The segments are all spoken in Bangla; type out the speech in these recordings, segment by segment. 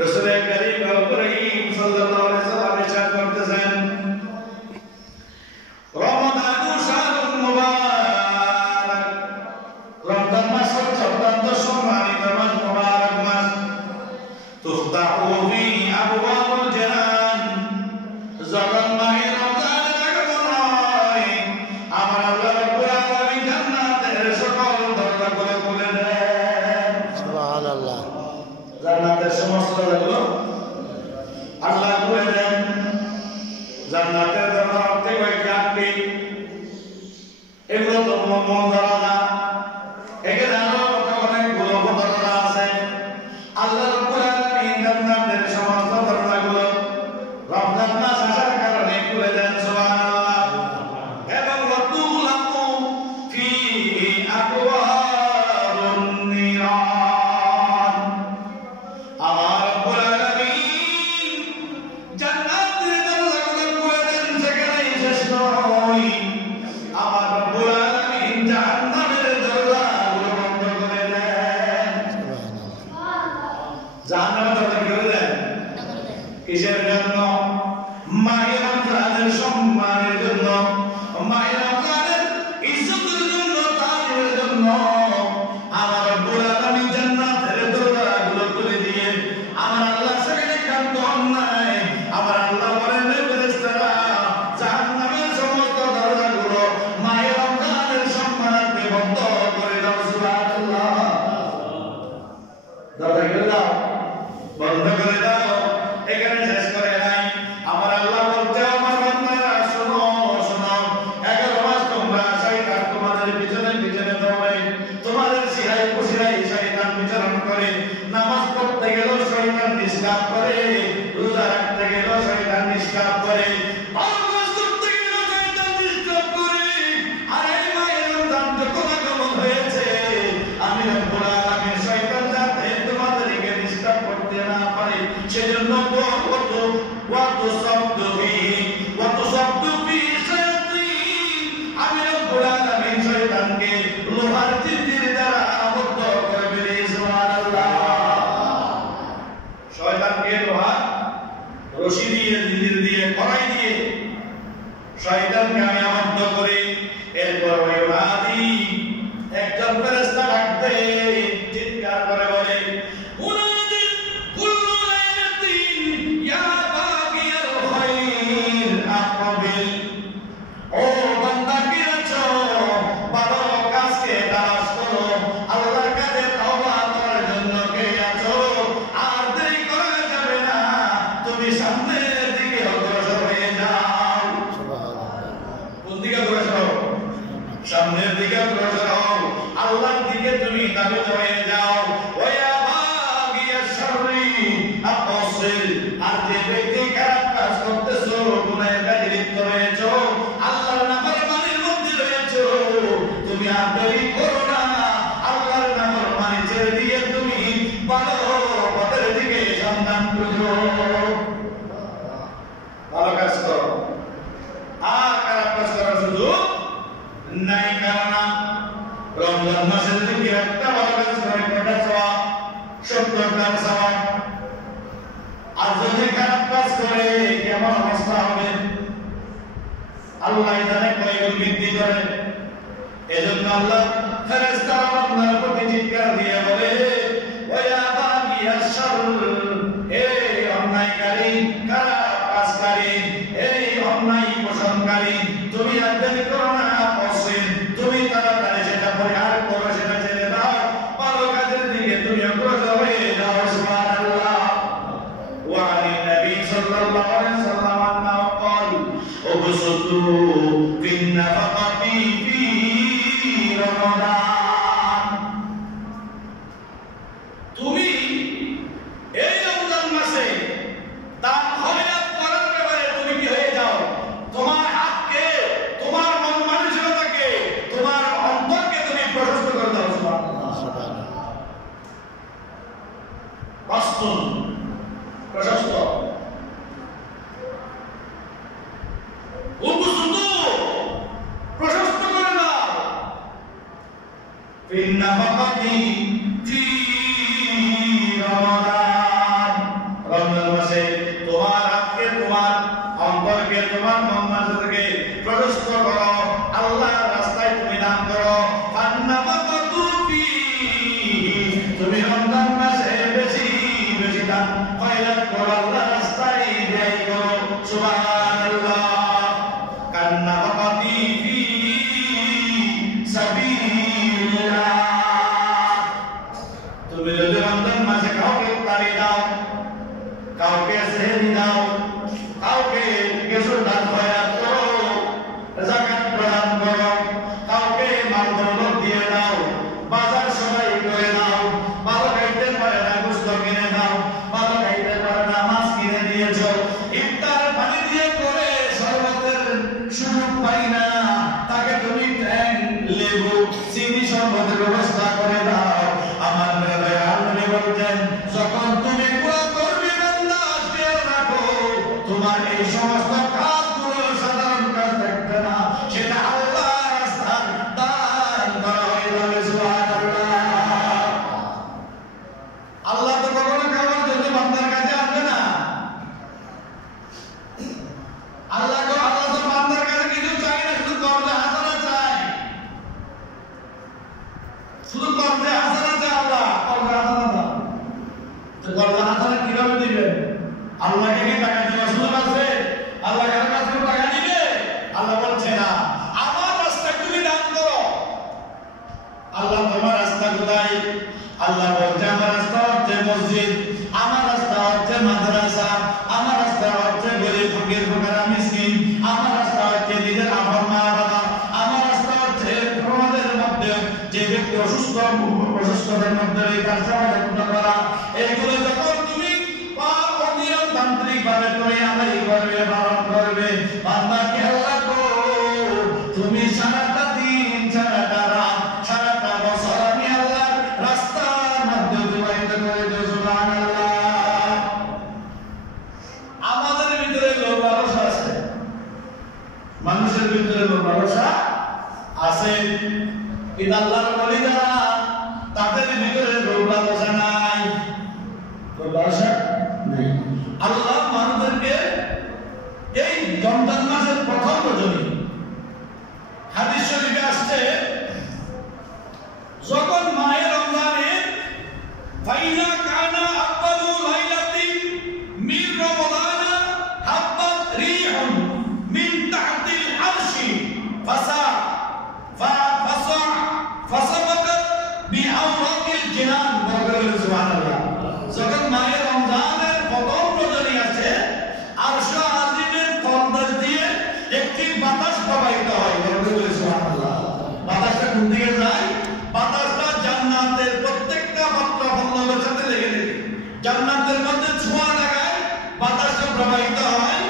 রাসূল করিম সাল্লাল্লাহু আলাইহি ওয়াসাল্লাম ইরশাদ করতেছেন রমাদান শাহরুল মুবারক রমজান মাস হচ্ছে অত্যন্ত সম্মানিত মাস, মুবারক মাস। তুফতাহু ফি আবওয়াবুল জান্নাত, যখন মাহে রমজানের আগমন হয় আমার আল্লাহ রাব্বুল আলামিন জান্নাতের সকল দরজাগুলো খুলে দেন। সুবহানাল্লাহ। জান্নাতের সমস্ত দরজাগুলো আল্লাহ খুলে দেন। জান্নাতের দরজা হতে কয়েকটি আটটি, এগুলো তো মন দরজা, এখানে আরো অনেকগুলো দরজা আছে। আল্লাহ রাব্বুল আলামিন জান্নাতের সমস্ত দরজাগুলো রমজান মাস আসার কারণে খুলে দেন। সুবহানাল্লাহ। এবং ওয়াতুলাকু ফি আবওয়াবুন নিরান, আমার রাব্বুল আলামিন জান্নাতের দরজাগুলো খুলে দেন। সেখানে শেষ নয়, আমার রাব্বুল আলামিন জাহান্নামের দরজাগুলো বন্ধ করে দেন। জাহান্নামের দরজা কি করে দেন? কিসের জন্য? মাহে রমজানের সম্মানের জন্য, মাহে রমজানের ইজ্জতের জন্য, তাজিমের জন্য আমার রাব্বুল আলামিন জান্নাতের দরজাগুলো খুলে দিয়ে আমার আল্লাহ সেখানে ক্ষান্ত হন নাই। আমার আল্লাহ বলেন, হে ফেরেশতারা, জাহান্নামের সমস্ত দরজাগুলো মাহে রমজানের সম্মানার্থে বন্ধ করে দাও। সুবহানাল্লাহ। দরজা খুলে দাও, বন্ধ করে দাও। এখানে শেষ করে নাই, আমার আল্লাহ বলতে, আমার বান্দারা শোনো শোনো, 11 মাস তোমরা শয়তান তোমাদের পিছনে পিছনে দৌড়ায়, তোমাদের সিরায় কুশিরায় শয়তান বিচরণ করে। নামাজ পড়তে গেলেও শয়তান ডিস্টার্ব করে, রোজা রাখতে গেলেও শয়তান ডিস্টার্ব করে, নামাজ পড়তে গেলেও শয়তান ডিস্টার্ব করে। আর এই মাহে রমজান যখন আগমন হয়েছে, আমি রব্বুল আলামিন শয়তান যাতে তোমাদেরকে ডিস্টার্ব করতে না পারে সেজন্য আমি রব্বুল আলামিন শয়তানকে লোহার জিঞ্জির দ্বারা আবদ্ধ করে ফেলেছি। সুবহানাল্লাহ। শয়তানকে লোহার রশি দিয়ে, জিঞ্জির দিয়ে, কড়াই দিয়ে শয়তানকে আমি আবদ্ধ করি। এরপর ওই মাদি একজন ফেরেশতা ডাক দেয়, চিৎকার করে বলে, ও বান্দা কি আছো, ভালো কাজকে তালাশ করো, আল্লাহর কাছে তওবা করার জন্য কে আছো? আর দেরি করা যাবে না, তুমি সামনের দিকে অগ্রসর হয়ে যাও। কোন দিকে অগ্রসর হও? সামনের দিকে অগ্রসর হও, আল্লাহর দিকে তুমি ধাবিত হয়ে যাও। ওয়া বাগিয়াশ শাররি আকসির, আর যে ব্যক্তি খারাপ কাজ করতেছো, গুনাহের কাজে লিপ্ত হয়েছো, আল্লাহর নাফরমানির মধ্যে রয়েছো, তুমি আর দেরি করো না, আল্লাহর নাফরমানি ছেড়ে দিয়ে তুমি ভালো পথের দিকে সন্ধান করো, ভালো কাজ করো। আর খারাপ কাজ করার সুযোগ নাই, কারণ রমজান মাসের দিকে একটা ভালো কাজ করে কয়টা সওয়াব? 70টা সওয়াব। আর যদি খারাপ কাজ করে কেমন অবস্থা হবে আল্লাহ জানে, কয়গুণ বৃদ্ধি করে। এজন্য আল্লাহ ফেরেশতারা বান্দার প্রতি চিৎকার দিয়ে বলে, ওয়া বাগিয়াশ শারর, এই অন্যায়কারী, খারাপ কাজকারী, এই অন্যায় পোষণকারী, তুমি আর দেরি করো না, অসীম, তুমি তাড়াতাড়ি সেটা পরিহার করো, সেটা ছেড়ে দাও, ভালো কাজের দিকে তুমি অগ্রসর হয়ে যাও। সুবহানাল্লাহ। ওয়া আলিন নবী সাল্লাল্লাহু আলাইহি ওয়াসাল্লাম আন্নাহু ক্বাল উবসুতু ফিন নাফাকাতি ফি রমাদান, তুমি এই রমজান মাসে দান খয়রাত করার ব্যাপারে তুমি কি হয়ে যাও, তোমার হাতকে, তোমার মন মানসিকতাকে, তোমার অন্তরকে তুমি প্রশস্ত করে দাও। সুবহানাল্লাহ। বাস্তব প্রশস্ত, প্রশস্ত করে দাও। ফিন নাফাকাতি ফি রমাদান, খয়রাত করো, আল্লাহর রাস্তায় ব্যয় করো। সুবহানাল্লাহ। কান্না ফাকাতি ফি সাবিলিল্লাহ। তুমি যদি রমজান মাসে কাউকে তাড়িয়ে দাও, কাউকে সেহরি দাও, কাউকে কিছু দান খয়রাত করো, যাকাত প্রদান করো, কাউকে মাল দৌলত দিয়ে দাও, বাজার সবাই করে দাও, ভালো খাইতে পারে না গোশত কিনে দাও, ভালো খাইতে পারে না মাছ কিনে দিয়েছো, ইফতার পানি দিয়ে করে শরবতের সুযোগ পাই না, তাকে তুমি ট্যাং লেবু চিনি শরবতের ব্যবস্থা করে দাও। আমার নবী আল্লাহ বলেন, যখন তুমি পুরো করবে বান্দা খেয়াল রাখো, তোমার এই সমস্ত কাজগুলো সাধারণ কাজ থাকবে না, সেটা আল্লাহর রাস্তায় দান করা হয়ে যাবে। সুবহানাল্লাহ। আল্লাহ তো কখনো খাওয়ার জন্য বান্দার কাছে আসবে না। আল্লাহ তো বান্দার কাছে কিছু চাই না, শুধু কর্জে হাসানা চায়, শুধু কর্জে হাসানা চায়। আল্লাহ কর্জে হাসানা দাও, তো কর্জে হাসানা কিভাবে দিবেন? আল্লাহকে কি টাকা দেওয়ার সুযোগ আছে? আল্লাহ কারো কাছে টাকা দিবে? আল্লাহ বলছে না, আমার রাস্তায় তুমি দান করো। আল্লাহ তোমার রাস্তা কোথায়? আল্লাহ বলছে, আমার রাস্তা হচ্ছে মসজিদ, আমার রাস্তা হচ্ছে মাদ্রাসা, আমার রাস্তা হচ্ছে গরিব ফকির ফুকারা মিসকিন, আমার রাস্তা হচ্ছে নিজের আপন মা বাবা, আমার রাস্তা হচ্ছে সমাজের মধ্যে যে ব্যক্তি অসুস্থদের মধ্যে তার সেবা যত্ন করা। এইগুলো যখন তুমি অনিয়মতান্ত্রিক ভাবে তুমি আদায় করবে, পালন করবে, বান্দা খেয়াল রাখো, তুমি সারাটা দিন, সারাটা রাত, সারাটা বছর আমি আল্লাহর রাস্তার মধ্যে অতিবাহিত করে দেব। সুবহানাল্লাহ। আমাদের ভিতরে লোভ লালসা আছে, মানুষের ভিতরে লোভ লালসা আছে, কিন্তু আল্লাহর ওলি যারা, তাদের ভিতরে লোভ লালসা নাই। লোভ লালসা নেই। আল্লাহ মানুষদেরকে এই রমজান মাসের প্রথম রজনী, হাদিস শরীফে আসছে, যখন মাহে রমজানের ফাইনা কানা আব্বালু লাইলাতিন মিন রমাদান হাব্বাত রিহুন মিন তাহতিল আরশি ফাসাবাকাত বিআওরাতিল জিনান। সুবহানাল্লাহ। যখন মাহে রমজানের প্রথম রজনী আছে, আরশ আজিমের তলদেশ দিয়ে একটি বাতাস প্রবাহিত হয়। সুবহানাল্লাহ। বাতাসটা কোন দিকে যায়? বাতাসটা জান্নাতের প্রত্যেকটা পাত্র পল্লবের সাথে লেগে থাকে, জান্নাতের মধ্যে ছোঁয়া লাগায়, বাতাসটা প্রবাহিত হয়।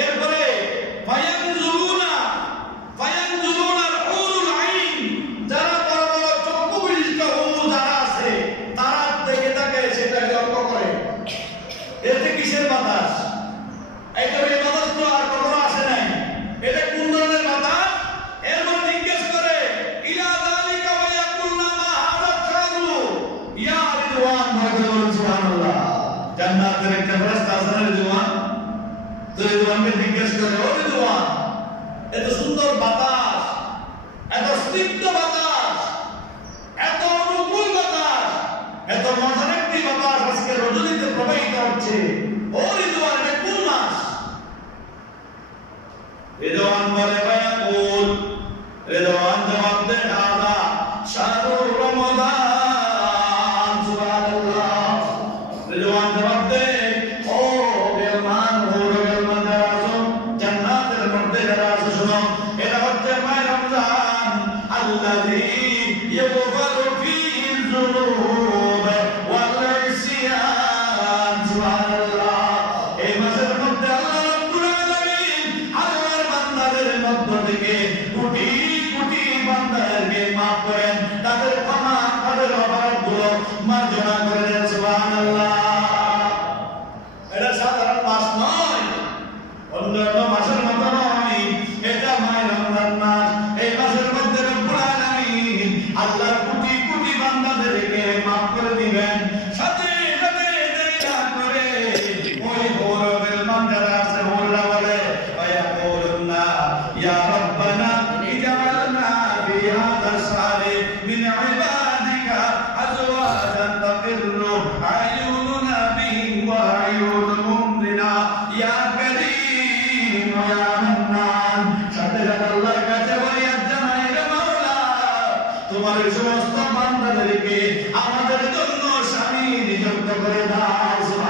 এরপরে ফায়ানজুরুনা হুরুল আইন, যারা বড় বড় চক্ষু বিশিষ্ট হুর যারা আছে, তারা দেখে থাকে, সেটা লক্ষ্য করে। এতে কিসের বাতাস? এইটা এই বাতাস তো আর কখনো আসে নাই, এটা কোন ধরনের বাতাস? এরপর জিজ্ঞেস করে, ইলা যালিকা ওয়া ইয়াকুলনা মা হাদা শাহরু ইয়া রিদওয়ান। সুবহানাল্লাহ। জান্নাতের একটা ফেরেশতা আছে না, রিদওয়ান, তো রিদওয়ানকে জিজ্ঞেস করে, ও রিদওয়ান, এত সুন্দর বাতাস, এত স্নিগ্ধ বাতাস, এত অনুকূল বাতাস, এত মজার একটি বাতাস আজকে রজনীতে প্রবাহিত হচ্ছে, ও রিদওয়ান, এটা কোন মাস? রিদওয়ান বলে, বায়াকুল, রিদওয়ান জবাব দেয়, হাদা শাহরুর রমাদান। সুবহানাল্লাহ। রিদওয়ান জবাব দেয়, ও বেঈমান, ও বেঈমান যারা আছো, জান্নাতের মধ্যে যারা আছো, শোনো, এটা হচ্ছে মাহে রমজান, আল্লাযী ইয়গফারু ফীহি যুনুব ওয়াল ইসয়ান। সুবহানাল্লাহ। এই মাসের মধ্যে আল্লাহ রাব্বুল আলামিন আল্লাহর বান্দাদের মধ্যে তোমার সমস্ত বান্দাদেরকে আমাদের জন্য স্বামী নিযুক্ত করে দাও।